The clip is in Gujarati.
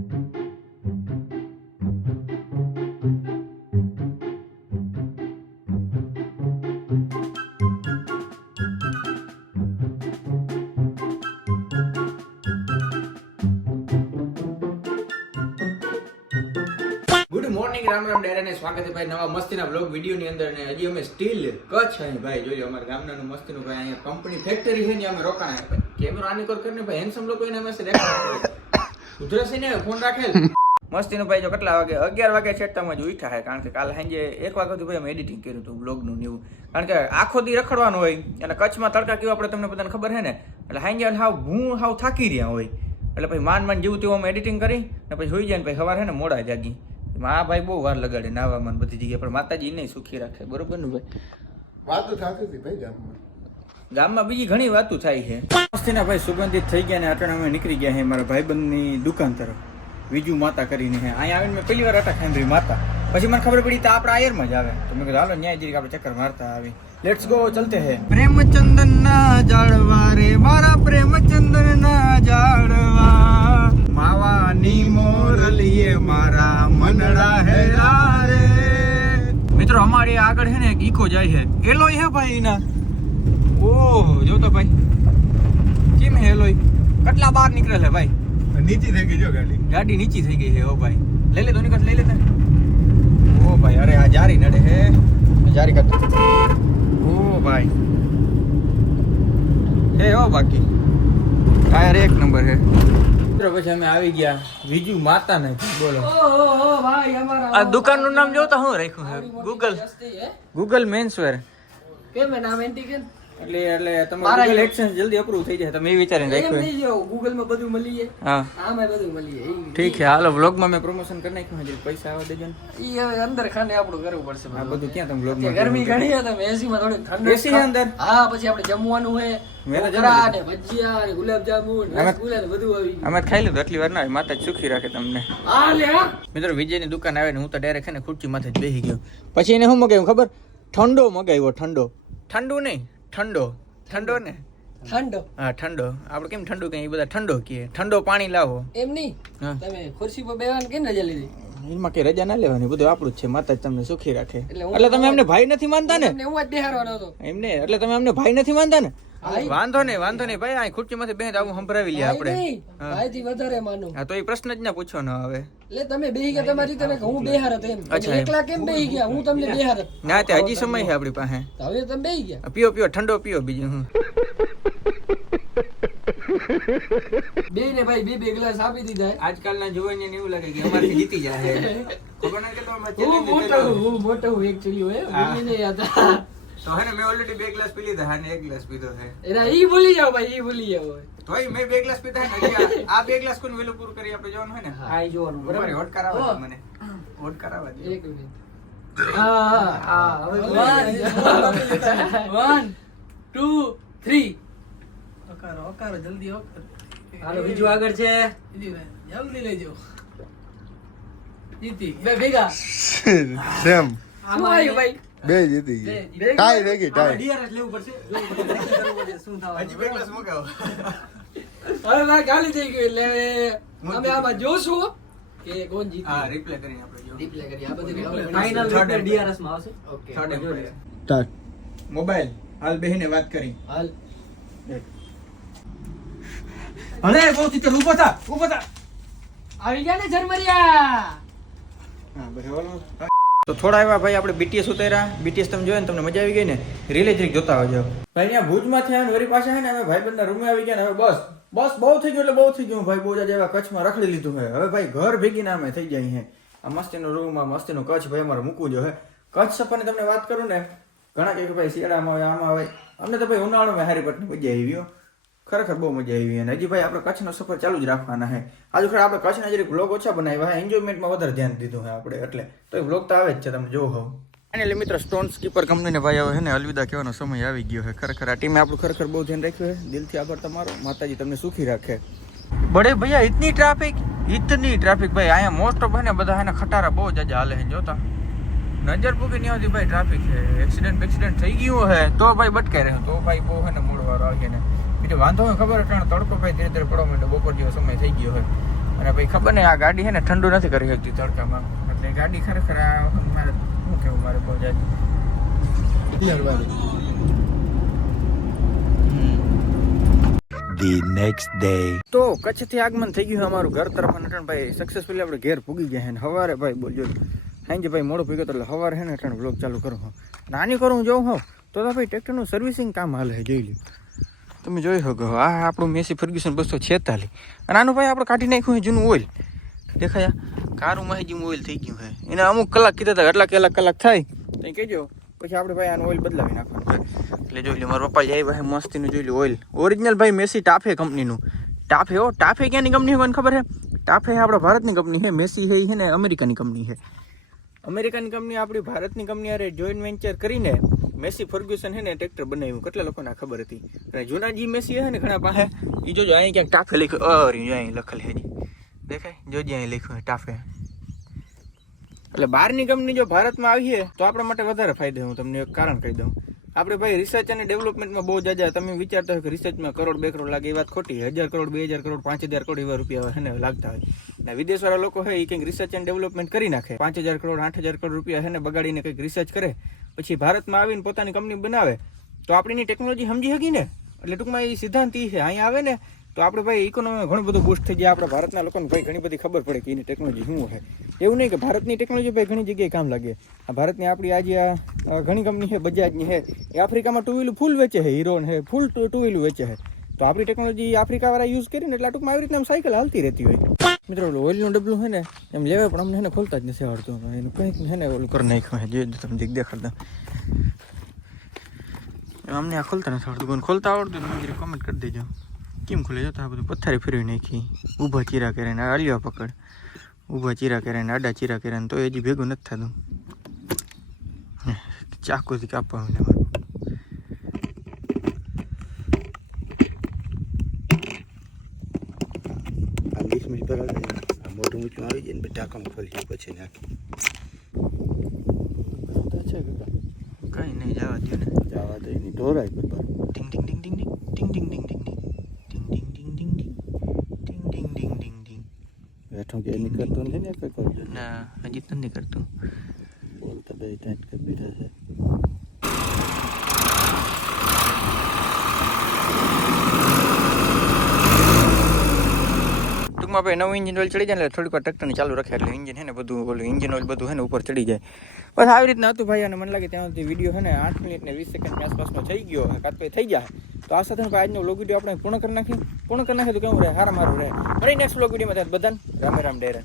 ગુડ મોર્નિંગ, રામ રામ ડેરા ને સ્વાગત છે ભાઈ નવા મસ્તીના બ્લોગ વિડીયો ની અંદર. ને હજી અમે સ્ટીલ કચ્છ અહીં ભાઈ જોયું અમારા ગામનાનું મસ્તીનું ભાઈ અહીંયા કંપની ફેક્ટરી છે ને અમે રોકાણા ભાઈ કેમેરો આની કોર કરીને ભાઈ હેન્ડસમ લોકો એને અમે દેખાડે ઉધરસ ને ફોન રાખેલ મસ્તીનું ભાઈ જો કેટલા વાગે 11 વાગે છેટતામાં જ ઉઠ્યા છે. કારણ કે કાલે સાંજે 1 વાગ્યા સુધી ભાઈ અમે એડિટિંગ કર્યું હતું બ્લોગનું ને એવું. કારણ કે આખો દી રખડવાનું હોય અને કચ્છમાં તડકા કેવું આપણે તમને બધાને ખબર છે ને, એટલે સાંજે હાવ થાકી રહ્યા હોય એટલે પછી માંડ જેવું તેવું અમે એડિટિંગ કરી ને પછી હોઈ જાય ને પછી સવારે છે ને મોડા જાગી. આ ભાઈ બહુ વાર લગાડે નાવામાં બધી જગ્યાએ, પણ માતાજી નહીં સુખી રાખે. બરોબર ને ભાઈ? વાતો થતી હતી ભાઈ ગામમાં બીજી ઘણી વાતો થાય છે. મસ્તીના ભાઈ સુગંધિત થઈ ગયા ને અટાણે અમે નીકળી ગયા છે મારા ભાઈબંધની દુકાન તરફ. વિજુ માતા કરીને છે. અહીંયા આવીને મેં પહેલી વાર અટા ખાઈ માતા, પછી મને ખબર પડી તો આપણે આયરમાં જ આવે તો મેં કીધું હાલો ન્યાય જરીક આપણે ચક્કર મારતા આવી. લેટ્સ ગો, ચલતે હે. પ્રેમચંદન ના જાળવા રે મારા પ્રેમચંદન ના જાળવા, માવાની મોરલીએ મારા મનડા હેરા રે. મિત્રો અમારી આગળ છે ને એક ઈકો જાય છે. એલોય હે ભાઈ એના. ઓહ જો તો ભાઈ કેમ હે એલોય, કેટલા બાર નીકળે છે ભાઈ. નીચી થઈ ગઈ જો ગાડી નીચી થઈ ગઈ છે. ઓ ભાઈ લઈ લે તો નીકળ, લઈ લેતા. ઓ ભાઈ અરે આ જારી નડે હે, જારી કાઢ. ઓ ભાઈ હે ઓ બાકી ટાયર એક નંબર હે. પછી અમે આવી ગયા વિજુ માતા ને. બોલો આ દુકાન નું નામ જોતા હું રાખ્યું છે? Google menswear. કેમ નામ એન્ટિકન એટલે તમારું ગૂગલ એડસેન્સ જલ્દી અપ્રૂવ થઈ જાય તમે એ વિચારીને રાખ્યું નહીં જો ગૂગલ માં બધું મળી જાય. હા આમાં બધું મળી જાય. ઠીક છે હાલો વ્લોગ માં મેં પ્રમોશન કરી નાખ્યું છે, પૈસા આવવા દેજો ને. ઈ હવે અંદર ખાને આપણું કરવું પડશે. આ બધું ક્યાં તમે વ્લોગ માં ગરમી ઘણી છે તમે એસી માં થોડી ઠંડક. એસી અંદર હા પછી આપણે જમવાનું છે ઢોકળા ને ભજીયા ને ગુલાબ જામુન રસગુલ્લા ને બધું આવી. અમે ખાઈ લીધું એટલી વાર ના હોય. માતા સુખી રાખે તમને. હા લે મિત્રો વિજયની દુકાન આવે ને હું તો ડાયરેક્ટ છે ને ખુરચી માથે જ બેસી ગયો. પછી એને શું મગાવ્યું ખબર? ઠંડો મગાવ્યો. ઠંડુ નહીં, ઠંડો ને. ઠંડો. હા ઠંડો. આપણે કેમ ઠંડુ કહીએ બધા ઠંડો કહીએ. ઠંડો પાણી લાવો. એમ નહીં તમે ખુરશી પર બેહવાનું કેમ રજા લીધી? એમાં કઈ રજા ના લેવાની, બધું આપણું જ છે. માતા જ તમને સુખી રાખે. એટલે તમે અમને ભાઈ નથી માનતા ને? હું જ બેહારવાનો હતો એમને એટલે તમે અમને ભાઈ નથી માનતા ને? વાંધો નહીં ભાઈ, આ ખુરચી માંથી બેહી આવું સંભળાવી લે આપણે. ભાઈ થી વધારે માનો. હા તો એ પ્રશ્ન જ ના પૂછો ને હવે. એટલે તમે બેહી ગયા તમારી રીતે, હું બેહાર હતો એમ. એકલા કેમ બેહી ગયા? હું તમને બેહાર હતો. ના તે હજી સમય છે આપણી પાસે. હવે તમે બેહી ગયા. પીઓ ઠંડો પીઓ. બીજું હું બે ને ભાઈ બે ગ્લાસ આપી દીધા. આજકાલના જુવાનને એવું લાગે કે અમારે જીતી જાય. ખબર ના કેટલો અમે ચેલેન્જ હું મોટો એકચ્યુઅલી હોય ભૂલી નહીં હતા. તો હે ને મેં ઓલરેડી 2 ગ્લાસ પી લીધા અને 1 ગ્લાસ પીધો છે. એના ઈ ભૂલી જાવ ભાઈ, ઈ ભૂલી જાવ. તોય મેં 2 ગ્લાસ પીધા છે ને. આ 2 ગ્લાસ કોણ વેલું પૂરું કરી આપણે જવાનું હોય ને. હા ઈ જોવાનું બરાબર. હોટ કરાવવા દે મને. હોટ કરાવવા દે. એક મિનિટ. હા હવે 1 2 3 ઓકારો જલ્દી ઓકારો. હાલો બીજું આગળ છે. જલ્દી લેજો. જીતી બે ભેગા સેમ શું આવ્યું ભાઈ? બે જીતી ગઈ. ટાઈ થઈ ગઈ ટાઈ. ડીઆરએસ લેવું પડશે. શું થવાનું? હજી 2 ગ્લાસ મગાવો. હવે ભાઈ ખાલી થઈ ગયું એટલે અમે આમાં જોશું કે કોણ જીતે. હા રિપ્લે કરીને આપણે જો. રિપ્લે કરી આ બધી ફાઇનલ રિપ્લે ડીઆરએસ માં આવશે. Okay start. મોબાઈલ હાલ બેહીને વાત કરી. હાલ અરે બહુ તીતર ઊભો થા. આવી ગયા ને જર્મરિયા. હા બરાબર. તો થોડા એવા ભાઈ આપણે બીટીએસ ઉતાર્યા. બીટીએસ તમે જોયો ને તમને મજા આવી ગઈ ને? રીલે જરીક જોતા આવજો ભાઈ. ત્યાં ભુજમાંથી આવ્યા વરી પાછા છે ને અમે ભાઈબંધના રૂમે આવી ગયા ને હવે બસ બહુ થઈ ગયું. એટલે બહુ થઈ ગયું ભાઈ. બહુ જ એવા કચ્છમાં રખડી લીધું છે. હવે ભાઈ ઘર ભેગી ના અમે થઈ જાય છે. આ મસ્તીનો રૂમ, આ મસ્તીનો કચ્છ ભાઈ અમારે મૂકવું જો હે. કચ્છ સફરની તમને વાત કરું ને, ઘણા કે ભાઈ શિયાળામાં આવે આમાં આવે. અમને તો ભાઈ ઉનાળામાં હારીપટની મજા આવી. ખરેખર બહુ મજા આવી. અને હજી ભાઈ આપણે કચ્છનો સફર ચાલુ જ રાખવાના છે. આજુ ખરે આપણે કચ્છના જરીક વ્લોગ ઓછા બનાવ્યા, એન્જોયમેન્ટમાં વધારે ધ્યાન દીધું છે આપણે. એટલે તો એ વ્લોગ તો આવે જ છે, તમે જો હોવ. ફાઇનલી મિત્રો સ્ટોન સ્કીપર કંપનીને ભાઈ હવે છે ને અલવિદા કહેવાનો સમય આવી ગયો છે. ખરેખર આ ટીમે આપણું ખરેખર બહુ ધ્યાન રાખ્યું છે. દિલથી આભાર તમારો. માતાજી તમને સુખી રાખે. બડે ભૈયા ઇતની ટ્રાફિક ભાઈ. અહીંયા મોસ્ટ ઓફ ને બધા એને ખટારા બહુ જ હાલે છે. જોતા નજર પૂકી નહીં આવતી ભાઈ. ટ્રાફિક છે. એક્સિડન્ટ થઈ ગયું હે તો ભાઈ બટકાઈ રહ્યો તો ભાઈ બહુ છે ને મૂળ વાળો આવી ને. બીજો વાંધો હોય ખબર અટાણે તડકો ભાઈ ધીરે ધીરે પડવા માંડ્યો. બપોર જેવો સમય થઈ ગયો હોય. અને ભાઈ ખબર ને આ ગાડી છે ને ઠંડુ નથી કરી શકતી તડકામાં, એટલે ગાડી ખરેખર આ વખત મારે શું કેવું મારે બહુ જાય. The next day. તો કચ્છથી આગમન થઈ ગયું અમારું ઘર તરફ, અને ભાઈ સક્સેસફુલી આપણે ઘેર પૂગી ગયા છે. ને સવારે ભાઈ બોલજો સાંજે ભાઈ મોડો પૂગ્યો તો એટલે સવારે છે ને અટણ બ્લોગ ચાલુ કરું હું નાની કરું જોઉં હોઉં તો ભાઈ ટ્રેક્ટરનું સર્વિસિંગ કામ હાલે જોઈ લ્યો તમે જોઈ શકો. આ આપણું મેસી ફર્ગ્યુસન 246 અને આનું ભાઈ આપણે કાઢી નાખ્યું છે જૂનું ઓઇલ દેખાયા કારું માં જેવું ઓઇલ થઈ ગયું છે. એને અમુક કલાક કીધા હતા એટલા કલાક થાય તો કહેજો પછી આપણે ભાઈ આનું ઓઇલ બદલાવી નાખવાનું. એટલે જોઈ લો મારા પપ્પા જાય ભાઈ મસ્તીનું જોઈ લો ઓઇલ ઓરિજિનલ ભાઈ મેસી ટાફે કંપનીનું. ટાફે ટાફે ક્યાંની કંપની હોય ખબર છે? ટાફે આપણા ભારતની કંપની છે. મેસી છે ને અમેરિકાની કંપની છે. અમેરિકાની કંપની આપણી ભારતની કંપની અરે જોઈન્ટ વેન્ચર કરીને મેસી ફર્ગ્યુસન છે ને ટ્રેક્ટર બનાવ્યું. કેટલા લોકોને ખબર હતી? અને જૂના જે મેસી છે ને ઘણા પાસે એ જોજો અહીં ક્યાંક ટાફે લખ્યું અહીં લખેલ છે દેખાય જોજે અહીં લખ્યું ટાફે. એટલે બહારની કંપની જો ભારતમાં આવીએ તો આપણા માટે વધારે ફાયદો. હું તમને એક કારણ કહી દઉં. આપણે ભાઈ રિસર્ચ અને ડેવલપમેન્ટમાં બહુ જાજા તમે વિચારતા હોય કે રિસર્ચમાં કરોડ 2 કરોડ લાગે એ વાત ખોટી. 1000 કરોડ 2000 કરોડ 5000 કરોડ એવા રૂપિયા છે ને લાગતા હોય. અને વિદેશવાળા લોકો હોય એ કંઈક રિસર્ચ એન્ડ ડેવલપમેન્ટ કરી નાખે 5000 કરોડ 8000 કરોડ રૂપિયા છે ને બગાડીને કંઈક રિસર્ચ કરે પછી ભારતમાં આવીને પોતાની કંપની બનાવે તો આપણી ટેકનોલોજી સમજી શકી ને. એટલે ટૂંકમાં એ સિદ્ધાંત એ છે અહીંયા આવે ને તો આપણે ભાઈ ઇકોનોમીમાં ઘણું બધું બૂસ્ટ થઈ જાય. આપણા ભારતના લોકોને ભાઈ ઘણી બધી ખબર પડે કે એની ટેકનોલોજી શું છે. એવું નહીં કે ભારતની ટેકનોલોજી ભાઈ ઘણી જગ્યાએ કામ લાગે. આ ભારતની આપણી આજે ઘણી કંપની છે બજાજની છે એ આફ્રિકામાં ટુ વ્હીલું ફૂલ વેચે છે. હીરો છે ફૂલ ટુ વ્હીલું વેચે છે. તો આપણી ટેકનોલોજી આફ્રિકાવાળા યુઝ કરીને એટલે ટૂંકમાં આવી રીતના સાયકલ હાલતી રહેતી હોય. મિત્રો ઓઇલનું ડબલું છે ને એમ લેવાય પણ અમને છે ને ખોલતા જ નથી આવડતું. એનું કંઈક છે ને ઓલું કરી નાખ્યું છે જે તમને દેખાડતા અમને આ ખોલતા નથી આવડતું. કોઈને ખોલતા આવડતું તો કોમેન્ટ કરી દેજો કેમ ખુલે. જતો આ બધું પથ્થારી ફેરવી નાખી ઊભા ચીરા કરીને આલિયા પકડ ઊભા ચીરા કરીને આડા ચીરા કરીને તો હજી ભેગું નથી થતું. ચાકુથી કાપવા મને મારું આ 20 મિનિટ પર આ મોટું ઊંચું આવી જાય ને ટાંકામાં ખોલી પછી નાખી છે કઈ નહીં જવા દો ને જવા દે એની ઢોરાય બરાબર. ટિંગ ટિંગ ટિંગ ટિંગ ટિંગ ટિંગ ટિંગ ટિંગ ટિંગ ટિંગ ટિંગ ટિંગ ટિંગ ટિંગ ટિંગ ટિંગ ટિંગ ટિંગ બેઠું કે નીકળતું નથી ને કઈ કરજો ના હજી તો નથી કરતું. બોલતા બે ટાઈટ કરી દીધા છે. ટૂંકમાં ભાઈ નવું ઇન્જિન ઓઇલ ચડી જાય એટલે થોડીક વાર ટ્રેક્ટરને ચાલુ રાખે એટલે ઇન્જિન છે ને બધું ઓલું ઇન્જિન ઓઇલ બધું છે ને ઉપર ચડી જાય. બસ આવી રીતના હતું ભાઈ. અને મને લાગે ત્યાં સુધી વિડીયો છે ને 8 મિનિટ ને 20 સેકન્ડની આસપાસનો થઈ ગયો કાં તો થઈ જાય. તો આ સાથે ભાઈ આજનો વ્લોગ વિડીયો આપણે પૂર્ણ કરી નાખીએ તો કેવું રહે? સારું રહે. ફરી નેક્સ્ટ વ્લોગ વિડીયોમાં બધાને રામ રામ ડેરા.